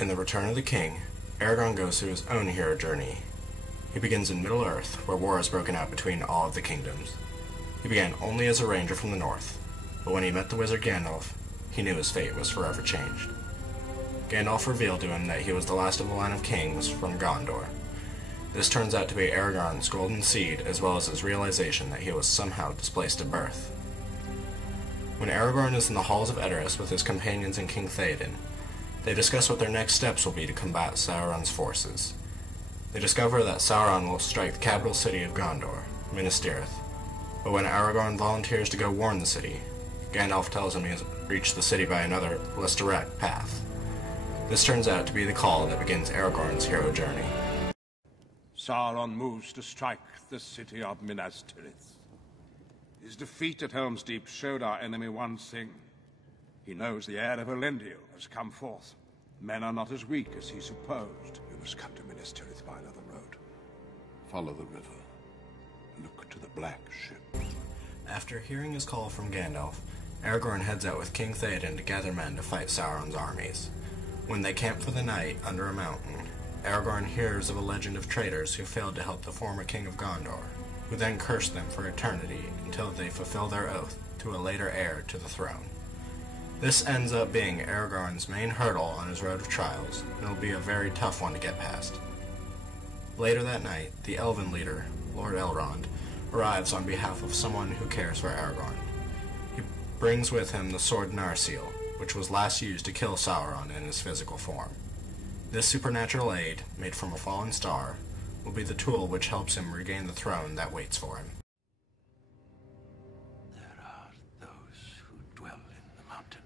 In The Return of the King, Aragorn goes through his own hero journey. He begins in Middle-earth, where war has broken out between all of the kingdoms. He began only as a ranger from the north, but when he met the wizard Gandalf, he knew his fate was forever changed. Gandalf revealed to him that he was the last of the line of kings from Gondor. This turns out to be Aragorn's golden seed, as well as his realization that he was somehow displaced at birth. When Aragorn is in the halls of Edoras with his companions and King Theoden, they discuss what their next steps will be to combat Sauron's forces. They discover that Sauron will strike the capital city of Gondor, Minas Tirith, but when Aragorn volunteers to go warn the city, Gandalf tells him he has reached the city by another, less direct path. This turns out to be the call that begins Aragorn's hero journey. Sauron moves to strike the city of Minas Tirith. His defeat at Helm's Deep showed our enemy one thing. He knows the heir of Elendil has come forth. Men are not as weak as he supposed. We must come to Minas Tirith by another road. Follow the river. Look to the black ship. After hearing his call from Gandalf, Aragorn heads out with King Theoden to gather men to fight Sauron's armies. When they camp for the night under a mountain, Aragorn hears of a legend of traitors who failed to help the former king of Gondor, who then curse them for eternity until they fulfill their oath to a later heir to the throne. This ends up being Aragorn's main hurdle on his road of trials, and it'll be a very tough one to get past. Later that night, the elven leader, Lord Elrond, arrives on behalf of someone who cares for Aragorn. He brings with him the sword Narsil, which was last used to kill Sauron in his physical form. This supernatural aid, made from a fallen star, will be the tool which helps him regain the throne that waits for him. There are those who dwell in the mountain.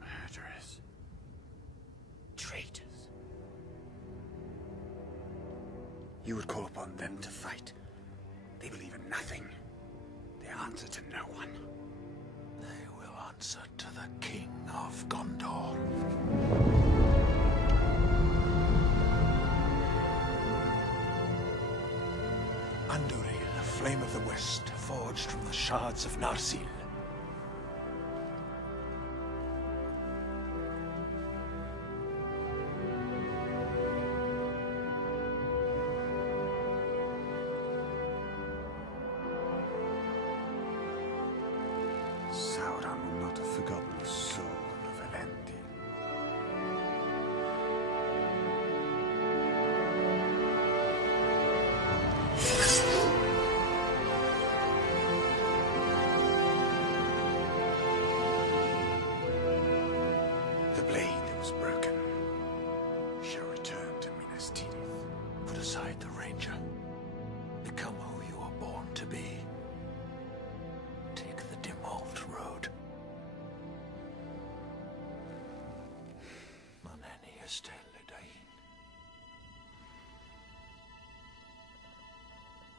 Murderers. Traitors. You would call upon them to fight. They believe in nothing. They answer to no one. They will answer to the King of Gondor. Andúril, the flame of the west, forged from the shards of Narsil. Sauron will not have forgotten the soul of Elendil. The blade that was broken shall return to Minas Tirith. Put aside the ranger. Become who you are born to be. Take the Dimalt road. Manani Esteledain.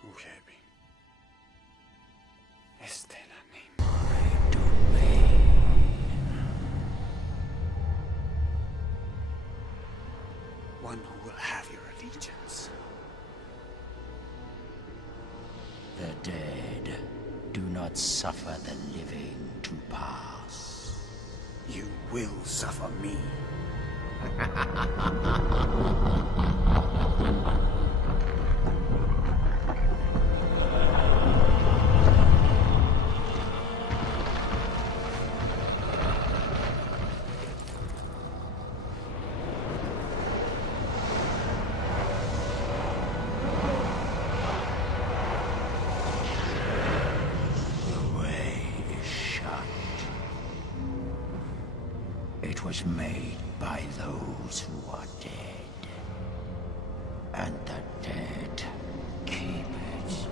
Uhebi. Estelanim. One who will have your allegiance. The dead do not suffer the living to pass. You will suffer me. The way is shut. It was made by those who are dead. And the dead keep it.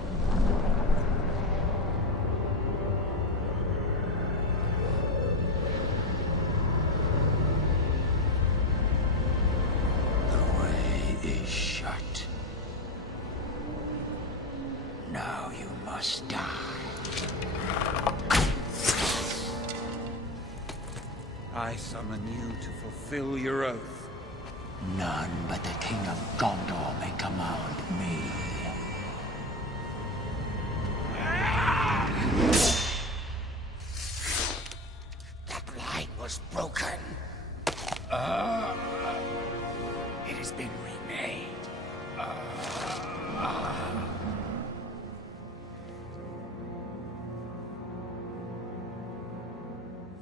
The way is shut. Now you must die. I summon you to fulfill your oath. None but the King of Gondor may command me.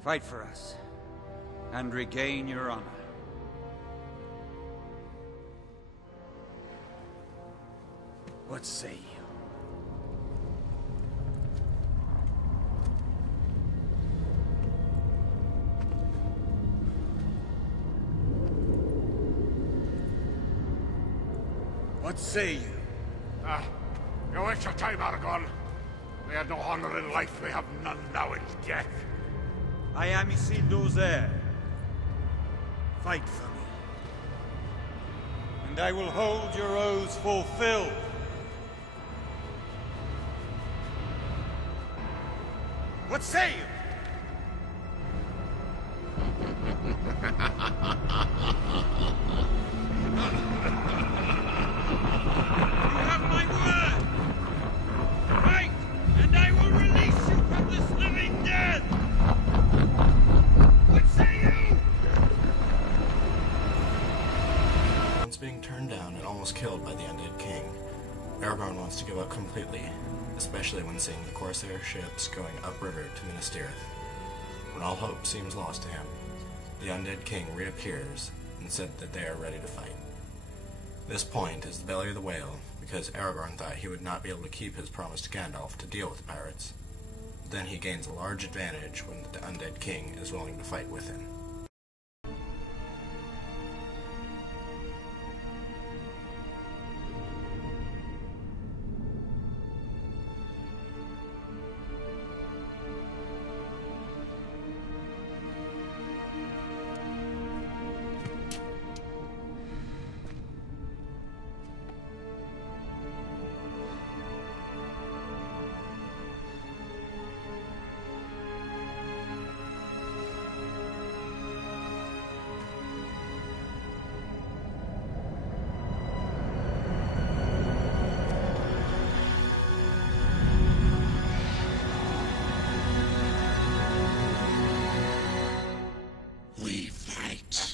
Fight for us, and regain your honor. What say you? What say you? You waste your time, Aragorn. We had no honor in life, we have none now in death. I am Isildur's heir. Fight for me. And I will hold your oaths fulfilled. What say you? Being turned down and almost killed by the undead king, Aragorn wants to give up completely, especially when seeing the Corsair ships going upriver to Minas Tirith. When all hope seems lost to him, the undead king reappears and said that they are ready to fight. This point is the belly of the whale, because Aragorn thought he would not be able to keep his promise to Gandalf to deal with the pirates. Then he gains a large advantage when the undead king is willing to fight with him.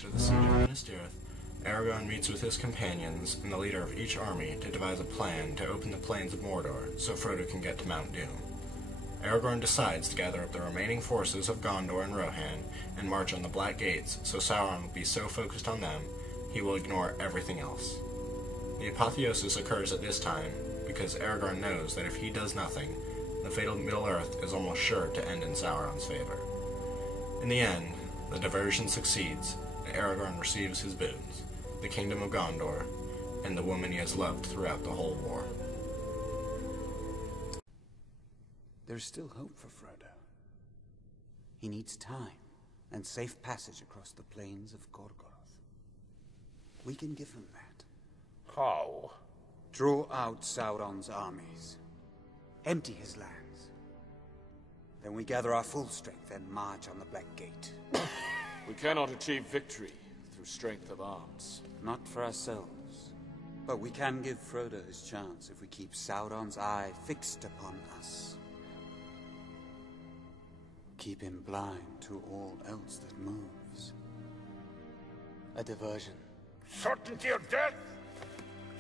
After the siege of Minas Tirith, Aragorn meets with his companions and the leader of each army to devise a plan to open the plains of Mordor so Frodo can get to Mount Doom. Aragorn decides to gather up the remaining forces of Gondor and Rohan and march on the Black Gates so Sauron will be so focused on them he will ignore everything else. The apotheosis occurs at this time because Aragorn knows that if he does nothing, the fate of Middle-earth is almost sure to end in Sauron's favor. In the end, the diversion succeeds, and Aragorn receives his boons, the Kingdom of Gondor, and the woman he has loved throughout the whole war. There's still hope for Frodo. He needs time and safe passage across the plains of Gorgoroth. We can give him that. How? Draw out Sauron's armies. Empty his lands. Then we gather our full strength and march on the Black Gate. We cannot achieve victory through strength of arms. Not for ourselves. But we can give Frodo his chance if we keep Sauron's eye fixed upon us. Keep him blind to all else that moves. A diversion. Certainty of death?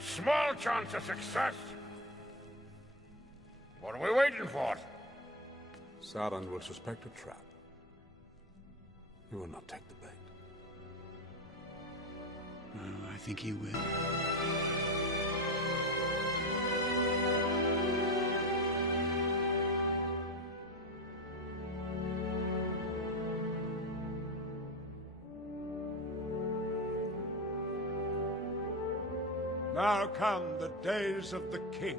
Small chance of success. What are we waiting for? Sauron will suspect a trap. He will not take the bait. I think he will. Now come the days of the king.